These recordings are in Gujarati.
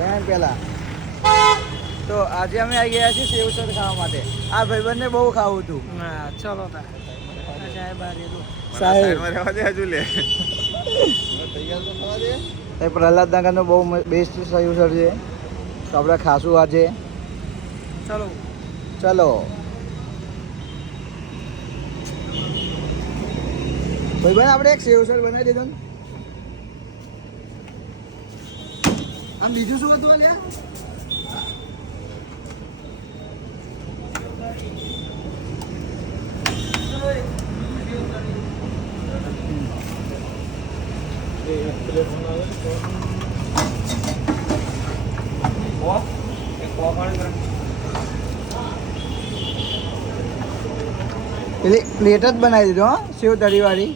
બેન પહેલા તો આજે અમે આવી ગયા છીએ સેવસર ખાવા માટે. આ ભાઈબંધને બહુ ખાવું હતું. હા ચલો સાહેબ પ્રહલાદ નગરનો બહુ બેસ્ટ સેવસર છે, તો આપણે ખાશું આજે. ચલો ચલો ભાઈબંધ, આપણે એક સેવસર બનાવી દીધો ને. આમ બીજું શું હતું અલ્યા? પેલી પ્લેટ જ બનાવી દીધો હા, સેવ તરી વાળી.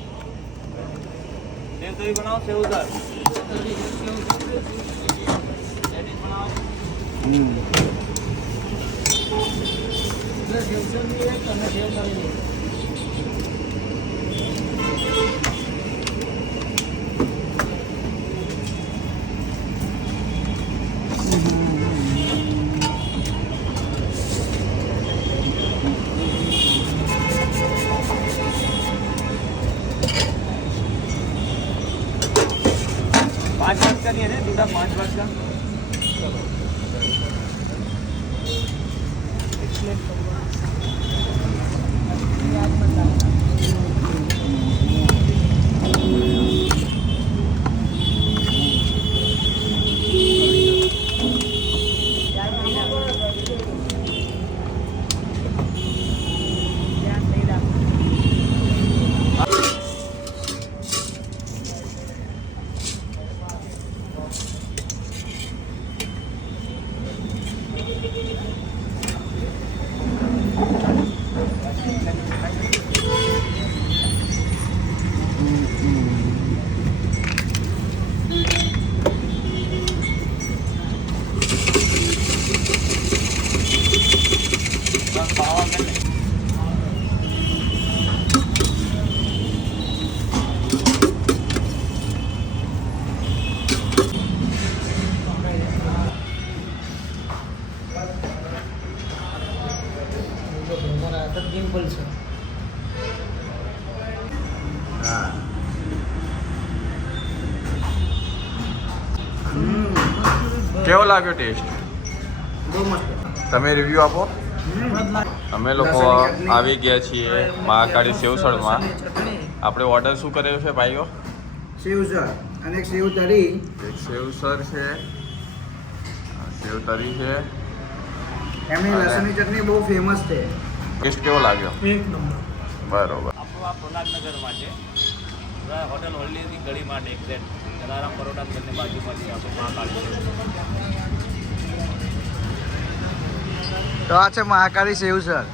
पाँच बात का नहीं है दूसरा 5 बात का चलो गिम्पल છે. કેવો લાગ્યો ટેસ્ટ? બહુ મસ્ત. તમે રિવ્યુ આપો. અમે લોકો આવી ગયા છીએ મહાકાળી સેવસળમાં. આપણે ઓર્ડર શું કર્યો છે ભાઈઓ? સેવસર અને એક સેવ તરી. એક સેવસર છે, સેવ તરી છે. એમની લસણની ચટણી બહુ ફેમસ છે. ટેસ્ટ કેવો લાગ્યો? એક નંબર. બરોબર. આપણું આ પ્રહલાદનગરમાં છે, હોટલ હોલ્ડીની ગળી માટે એક્ઝેક્ટ જલારામ પરોટા બંને બાજુમાંથી આપણું મહાકાળી છે. તો આ છે મહાકાળી સેવસર.